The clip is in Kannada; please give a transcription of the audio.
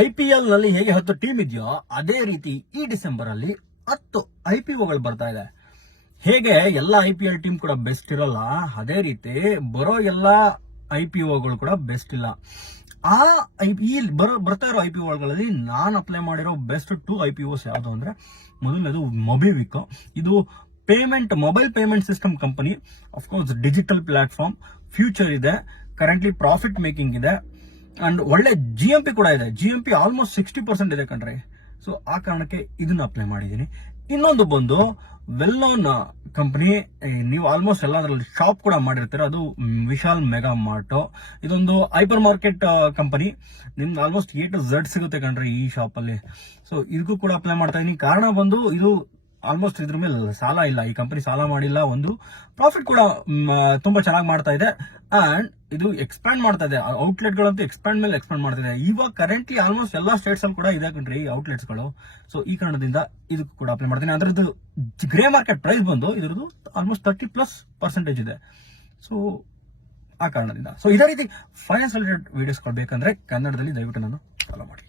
IPL ನಲ್ಲಿ ಹೇಗೆ 10 ಟೀಮ್ ಇದೆಯೋ ಅದೇ ರೀತಿ ಈ ಡಿಸೆಂಬರ್ ಅಲ್ಲಿ 10 IPOಗಳು ಬರ್ತಾ ಇದೆ. ಹೇಗೆ ಎಲ್ಲ IPL ಟೀಮ್ ಕೂಡ ಬೆಸ್ಟ್ ಇರಲ್ಲ, ಅದೇ ರೀತಿ ಬರೋ ಎಲ್ಲ IPOಗಳು ಕೂಡ ಬೆಸ್ಟ್ ಇಲ್ಲ. ಈ ಬರ್ತಾ ಇರೋ IPOಗಳಲ್ಲಿ ನಾನು ಅಪ್ಲೈ ಮಾಡಿರೋ ಬೆಸ್ಟ್ 2 IPOs ಯಾವುದು ಅಂದ್ರೆ, ಮೊದಲನೇದು ಮೊಬಿವಿಕ್. ಇದು mobile payment system company. Of course digital platform, future ಇದೆ, ಕರೆಂಟ್ಲಿ ಪ್ರಾಫಿಟ್ ಮೇಕಿಂಗ್ ಇದೆ ಅಂಡ್ ಒಳ್ಳೆ GMP ಕೂಡ ಇದೆ. GMP ಆಲ್ಮೋಸ್ಟ್ 60% ಇದೆ ಕಣ್ರಿ. ಸೊ ಆ ಕಾರಣಕ್ಕೆ ಇದನ್ನ ಅಪ್ಲೈ ಮಾಡಿದ್ದೀನಿ. ಇನ್ನೊಂದು ಬಂದು ವೆಲ್ ನೋನ್ ಕಂಪನಿ, ನೀವು ಆಲ್ಮೋಸ್ಟ್ ಎಲ್ಲದರಲ್ಲಿ ಶಾಪ್ ಕೂಡ ಮಾಡಿರ್ತೀರ, ಅದು ವಿಶಾಲ್ ಮೆಗಾ ಮಾರ್ಟ್. ಇದೊಂದು ಹೈಪರ್ ಮಾರ್ಕೆಟ್ ಕಂಪನಿ. ನಿಮ್ಗೆ ಆಲ್ಮೋಸ್ಟ್ A to Z ಸಿಗುತ್ತೆ ಕಣ್ರಿ ಈ ಶಾಪ್ ಅಲ್ಲಿ. ಸೊ ಇದಕ್ಕೂ ಕೂಡ ಅಪ್ಲೈ ಮಾಡ್ತಾ ಇದೀನಿ. ಕಾರಣ ಬಂದು ಇದು ಆಲ್ಮೋಸ್ಟ್ ಇದ್ರ ಮೇಲೆ ಸಾಲ ಇಲ್ಲ, ಈ ಕಂಪನಿ ಸಾಲ ಮಾಡಿಲ್ಲ, ಒಂದು ಪ್ರಾಫಿಟ್ ಕೂಡ ತುಂಬಾ ಚೆನ್ನಾಗಿ ಮಾಡ್ತಾ ಇದೆ ಅಂಡ್ ಇದು ಎಕ್ಸ್ಪ್ಯಾಂಡ್ ಮಾಡ್ತಾ ಇದೆ. ಔಟ್ಲೆಟ್ ಗಳಂತೂ ಎಕ್ಸ್ಪ್ಯಾಂಡ್ ಮಾಡ್ತಾ ಇದೆ. ಇವಾಗ ಕರೆಂಟ್ಲಿ ಆಲ್ಮೋಸ್ಟ್ ಎಲ್ಲಾ ಸ್ಟೇಟ್ಸ್ ಅಲ್ಲಿ ಕೂಡ ಇದೆ ಕಣ್ರಿ ಈ ಔಟ್ಲೆಟ್ಸ್ ಗಳು. ಸೊ ಈ ಕಾರಣದಿಂದ ಇದಕ್ಕೂ ಕೂಡ ಅಪ್ಲೈ ಮಾಡ್ತೀನಿ. ಅದರದ್ದು ಗ್ರೇ ಮಾರ್ಕೆಟ್ ಪ್ರೈಸ್ ಬಂದು ಇದ್ರದ್ದು ಆಲ್ಮೋಸ್ಟ್ 30+% ಇದೆ. ಸೊ ಆ ಕಾರಣದಿಂದ. ಸೊ ಇದೇ ರೀತಿ ಫೈನಾನ್ಸ್ ರಿಲೇಟೆಡ್ ವಿಡಿಯೋಸ್ ಕೊಡ್ಬೇಕಂದ್ರೆ ಕನ್ನಡದಲ್ಲಿ ದಯವಿಟ್ಟು ನಾನು ಫಾಲೋ ಮಾಡಿ.